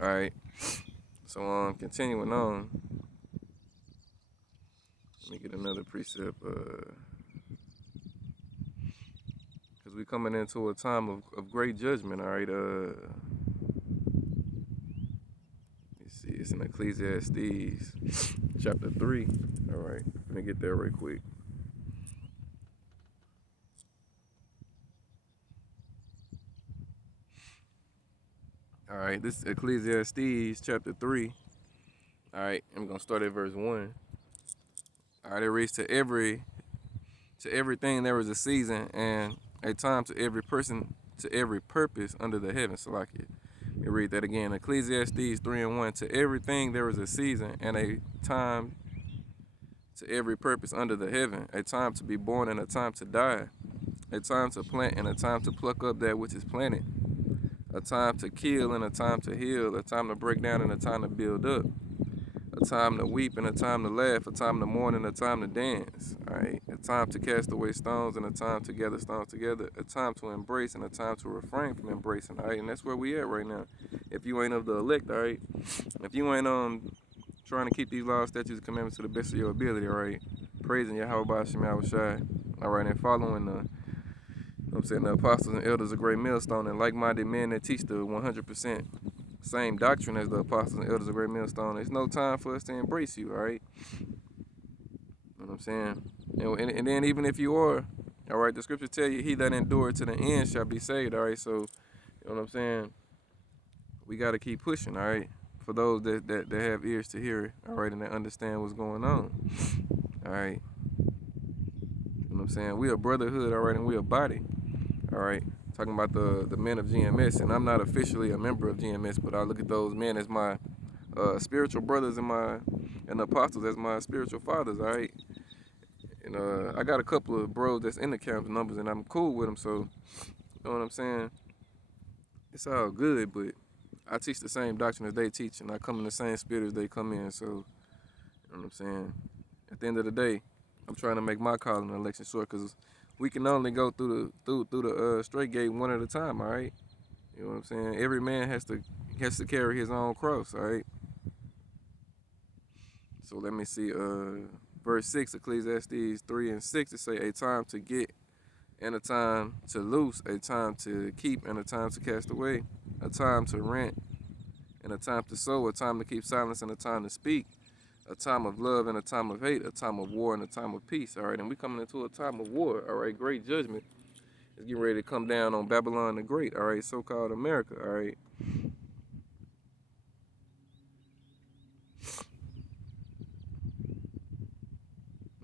All right. So continuing on, let me get another precept. Because we coming into a time of great judgment. All right. Let's see. It's in Ecclesiastes chapter 3. All right. Let me get there right quick. All right. This is Ecclesiastes chapter 3. All right. I'm gonna start at verse 1. All right. It reads, to everything there is a season and a time to every person, to every purpose under the heaven. So like it. Let me read that again. Ecclesiastes 3 and 1. To everything there is a season and a time to every purpose under the heaven. A time to be born and a time to die. A time to plant and a time to pluck up that which is planted. A time to kill and a time to heal. A time to break down and a time to build up. A time to weep and a time to laugh, a time to mourn and a time to dance. All right, a time to cast away stones and a time to gather stones together. A time to embrace and a time to refrain from embracing. All right, and that's where we at right now. If you ain't of the elect, all right. If you ain't trying to keep these laws, statutes, and commandments to the best of your ability, all right. Praising Yahweh Ba'Shem Yahushai. All right, and following the apostles and elders of Great Millstone and like-minded men that teach the 100% same doctrine as the apostles and elders of Great Millstone. There's no time for us to embrace you, all right? You know what I'm saying? And then even if you are, all right, the scriptures tell you, he that endured to the end shall be saved, all right? So, you know what I'm saying? We got to keep pushing, all right? For those that have ears to hear, all right, and that understand what's going on, all right? You know what I'm saying? We a brotherhood, all right, and we a body, all right? Talking about the men of GMS, and I'm not officially a member of GMS, but I look at those men as my spiritual brothers and the apostles as my spiritual fathers. All right, and I got a couple of bros that's in the camp numbers, and I'm cool with them. So you know what I'm saying? It's all good, but I teach the same doctrine as they teach, and I come in the same spirit as they come in. So you know what I'm saying? At the end of the day, I'm trying to make my call in the election short because we can only go through the straight gate one at a time. All right, you know what I'm saying? Every man has to carry his own cross. All right. So let me see, verse 6, Ecclesiastes 3 and 6, it say, a time to get and a time to loose, a time to keep and a time to cast away, a time to rent and a time to sow, a time to keep silence and a time to speak, a time of love and a time of hate, a time of war and a time of peace. All right, and we coming into a time of war. All right, great judgment is getting ready to come down on Babylon the Great. All right, so-called America. All right.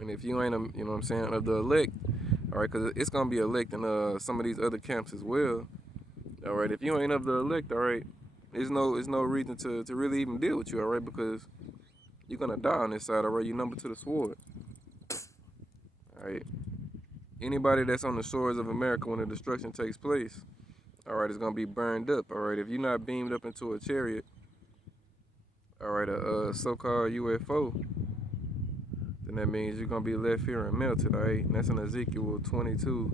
And if you ain't, you know what I'm saying, of the elect, all right, because it's going to be elect in some of these other camps as well. All right, if you ain't of the elect, all right, there's no reason to really even deal with you, all right, because you're going to die on this side, all right, you number to the sword, all right. Anybody that's on the shores of America when the destruction takes place, all right, is going to be burned up, all right. If you're not beamed up into a chariot, all right, a so-called UFO, then that means you're going to be left here and melted, all right. And that's in Ezekiel 22,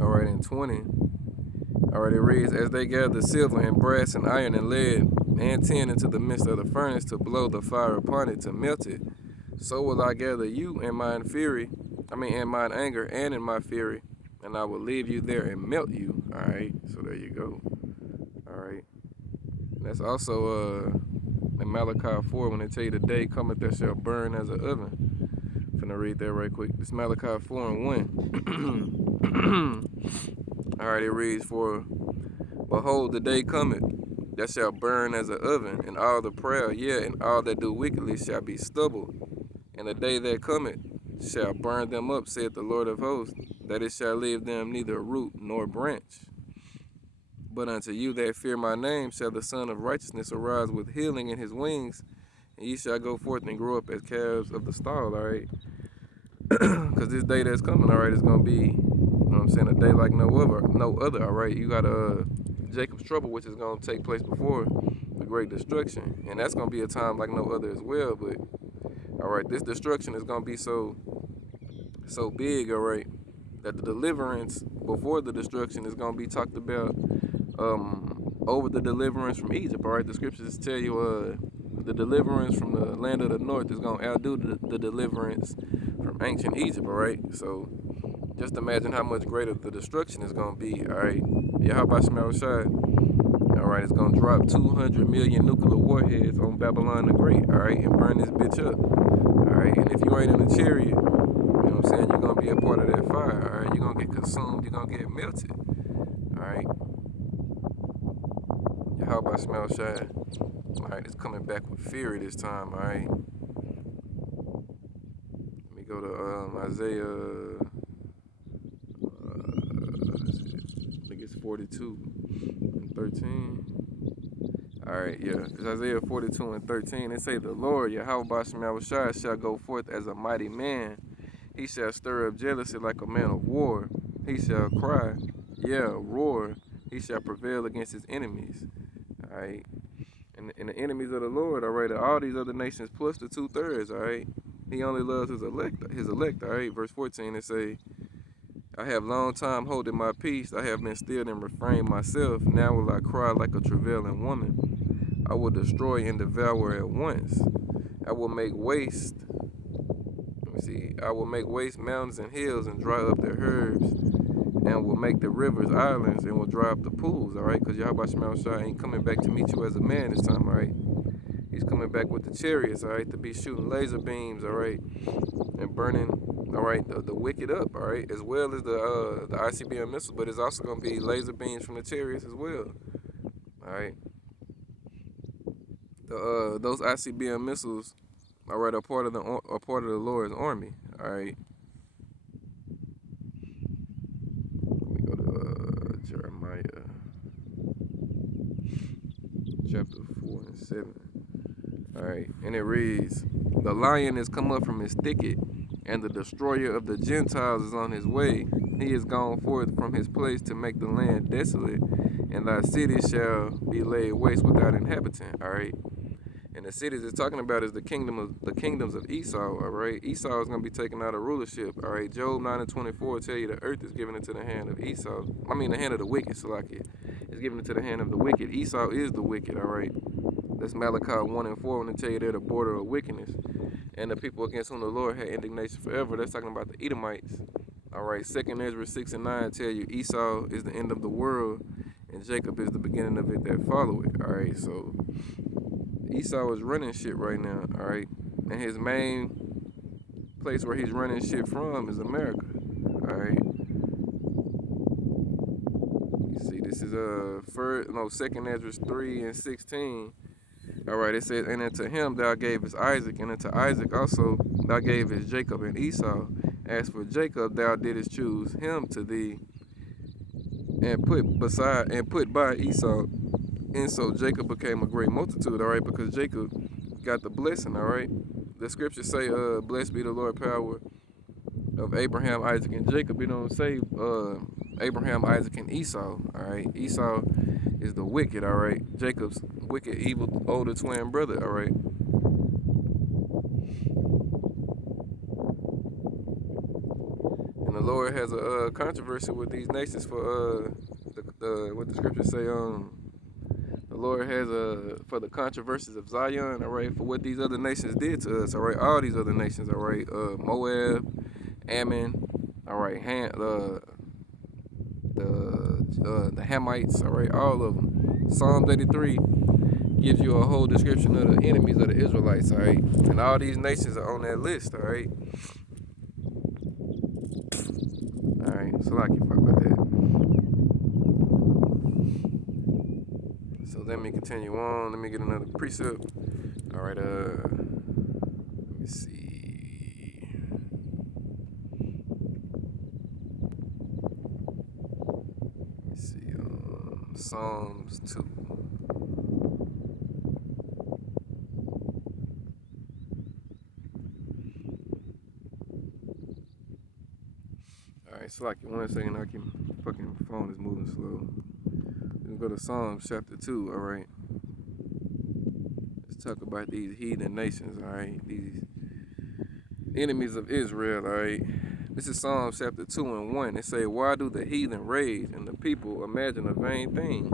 all right, and 20. All right, it reads, as they gather silver and brass and iron and lead and tin into the midst of the furnace to blow the fire upon it to melt it, so will I gather you in mine fury, in mine anger and in my fury, and I will leave you there and melt you. All right, so there you go. All right, and that's also in Malachi 4 when they tell you the day cometh that shall burn as an oven. I'm finna read that right quick. It's Malachi 4 and 1. All right, it reads, for behold, the day cometh that shall burn as an oven, and all the proud, yea, and all that do wickedly shall be stubble. And the day that cometh shall burn them up, saith the Lord of hosts, that it shall leave them neither root nor branch. But unto you that fear my name shall the Son of Righteousness arise with healing in his wings, and ye shall go forth and grow up as calves of the stall, all right? Because this day that's coming, all right, is going to be, you know what I'm saying, a day like no other, all right? You got Jacob's trouble, which is going to take place before the great destruction. And that's going to be a time like no other as well. But, all right, this destruction is going to be so big, all right, that the deliverance before the destruction is going to be talked about over the deliverance from Egypt. All right, the scriptures tell you the deliverance from the land of the north is gonna outdo the deliverance from ancient Egypt. All right, so just imagine how much greater the destruction is gonna be. All right, Yahweh Shema Shai. All right, it's gonna drop 200 million nuclear warheads on Babylon the Great. All right, and burn this bitch up. All right, and if you ain't in a chariot, you know what I'm saying, you're gonna be a part of that fire. All right, you're gonna get consumed. You're gonna get melted. All right, Yahweh Shema Shai. All right, it's coming back with fury this time. All right, let me go to Isaiah. I think it's 42 and 13. All right, yeah, it's Isaiah 42 and 13. It say, the Lord, Yahweh Shema Shai, shall go forth as a mighty man. He shall stir up jealousy like a man of war. He shall cry, yeah, roar. He shall prevail against his enemies. All right. And the enemies of the Lord, all right, are all these other nations plus the 2/3, all right. He only loves his elect, all right. Verse 14, it say, I have long time holding my peace. I have been still and refrained myself. Now will I cry like a travailing woman. I will destroy and devour at once. I will make waste. Let me see. I will make waste mountains and hills and dry up their herbs, and will make the rivers islands and will dry up the pools. All right, because Yahweh Shema Shai ain't coming back to meet you as a man this time. All right, he's coming back with the chariots. All right, to be shooting laser beams. All right, and burning. All right, the wicked up. All right, as well as the ICBM missiles, but it's also gonna be laser beams from the chariots as well. All right, those ICBM missiles, all right, are part of the Lord's army. All right, let me go to Jeremiah chapter 4 and 7. All right, and it reads, the lion is come up from his thicket, and the destroyer of the Gentiles is on his way. He is gone forth from his place to make the land desolate, and thy cities shall be laid waste without inhabitant. All right. And the cities it's talking about is the kingdoms of Esau. All right. Esau is gonna be taken out of rulership. All right. Job 9 and 24 tell you the earth is given into the hand of Esau. I mean the hand of the wicked. So like it's given into the hand of the wicked. Esau is the wicked. All right. That's Malachi 1 and 4 when they tell you they're the border of wickedness. And the people against whom the Lord had indignation forever. That's talking about the Edomites. All right, 2nd Ezra 6 and 9 tell you Esau is the end of the world and Jacob is the beginning of it that follow it. All right, so Esau is running shit right now. All right, and his main place where he's running shit from is America. All right. You see, this is 2nd Ezra 3 and 16. All right, it says, and unto him thou gavest Isaac, and unto Isaac also thou gavest Jacob and Esau. As for Jacob, thou didst choose him to thee, and put by Esau. And so Jacob became a great multitude, all right, because Jacob got the blessing, all right. The scriptures say, blessed be the Lord power of Abraham, Isaac, and Jacob. You don't say Abraham, Isaac, and Esau, all right. Esau is the wicked, all right. Jacob's wicked, evil, older twin brother, all right. And the Lord has a controversy with these nations for what the scriptures say. The Lord has for the controversies of Zion, all right, for what these other nations did to us, all right. All these other nations, all right. Moab, Ammon, all right. The Hamites, all right. All of them. Psalms 83 gives you a whole description of the enemies of the Israelites, all right. And all these nations are on that list, all right. All right, so like you fuck about that. So let me continue on. Let me get another precept. All right, let me see. Let me see. Psalms 2. Alright, so like 1 second, I keep fucking phone is moving slow. Let's go to Psalms chapter 2, alright. Let's talk about these heathen nations, alright. These enemies of Israel, alright. This is Psalms chapter 2 and 1. It say, why do the heathen rage and the people imagine a vain thing?